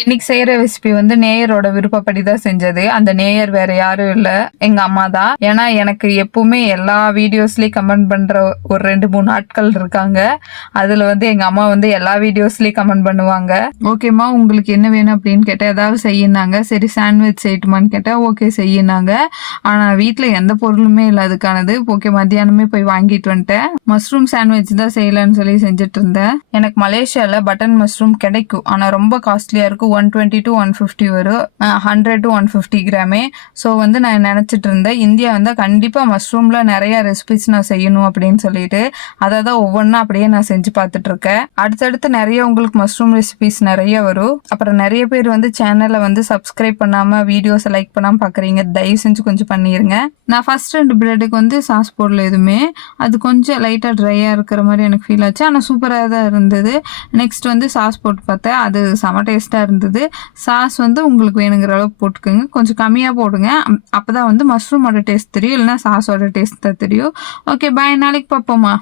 இன்னைக்கு செய்யற ரெசிபி வந்து நேயரோட விருப்பப்படி தான் செஞ்சது. அந்த நேயர் வேற யாரும் இல்ல, எங்க அம்மா தான். ஏன்னா எனக்கு எப்பவுமே எல்லா வீடியோஸ்லயும் கமெண்ட் பண்ற ஒரு 2-3 ஆட்கள் இருக்காங்க. அதுல வந்து எங்க அம்மா வந்து எல்லா வீடியோஸ்லயும் கமெண்ட் பண்ணுவாங்க. ஓகேம்மா உங்களுக்கு என்ன வேணும் அப்படின்னு கேட்டா ஏதாவது செய்யினாங்க. சரி சாண்ட்விச் செய்யட்டுமான்னு கேட்டா ஓகே செய்யினாங்க. ஆனா வீட்டுல எந்த பொருளுமே இல்லை அதுக்கானது. ஓகே மத்தியானமே போய் வாங்கிட்டு வந்துட்டேன். மஷ்ரூம் சாண்ட்விச் தான் செய்யலான்னு சொல்லி செஞ்சுட்டு இருந்தேன். எனக்கு மலேசியால பட்டன் மஷ்ரூம் கிடைக்கும், ஆனா ரொம்ப காஸ்ட்லியா இருக்கும். 120 to 150 வரும், 100 to 150 கிராமே. ஸோ வந்து நான் நினைச்சிட்டு இருந்தேன் இந்தியா வந்து கண்டிப்பா மஷ்ரூம்ல நிறைய ரெசிபிஸ் நான் செய்யணும் அப்படின்னு சொல்லிட்டு அதை தான் ஒவ்வொன்றா அப்படியே நான் செஞ்சு பார்த்துட்டு இருக்கேன். அடுத்தடுத்து நிறைய உங்களுக்கு மஷ்ரூம் ரெசிபிஸ் நிறைய வரும். அப்புறம் நிறைய பேர் வந்து சேனலை வந்து சப்ஸ்கிரைப் பண்ணாம வீடியோஸை லைக் பண்ணாம பாக்குறீங்க, தயவு செஞ்சு கொஞ்சம் பண்ணிருங்க. நான் ஃபர்ஸ்ட் 2 பிரெட்டுக்கு வந்து சாஸ் போடல எதுவுமே, அது கொஞ்சம் லைட்டா ட்ரையா இருக்கிற மாதிரி எனக்கு ஃபீல் ஆச்சு. ஆனா சூப்பரா தான் இருந்தது. நெக்ஸ்ட் வந்து சாஸ் போட்டு பார்த்தேன், அது செம டேஸ்டா இருந்தது. சாஸ் வந்து உங்களுக்கு வேணுங்கிற அளவுக்கு போட்டுக்கோங்க, கொஞ்சம் கம்மியாக போடுங்க. அப்போ தான் வந்து மஷ்ரூமோட டேஸ்ட் தெரியும், இல்லைன்னா சாஸோட டேஸ்ட் தான் தெரியும். ஓகே பாய், நாளைக்கு பார்ப்போமா.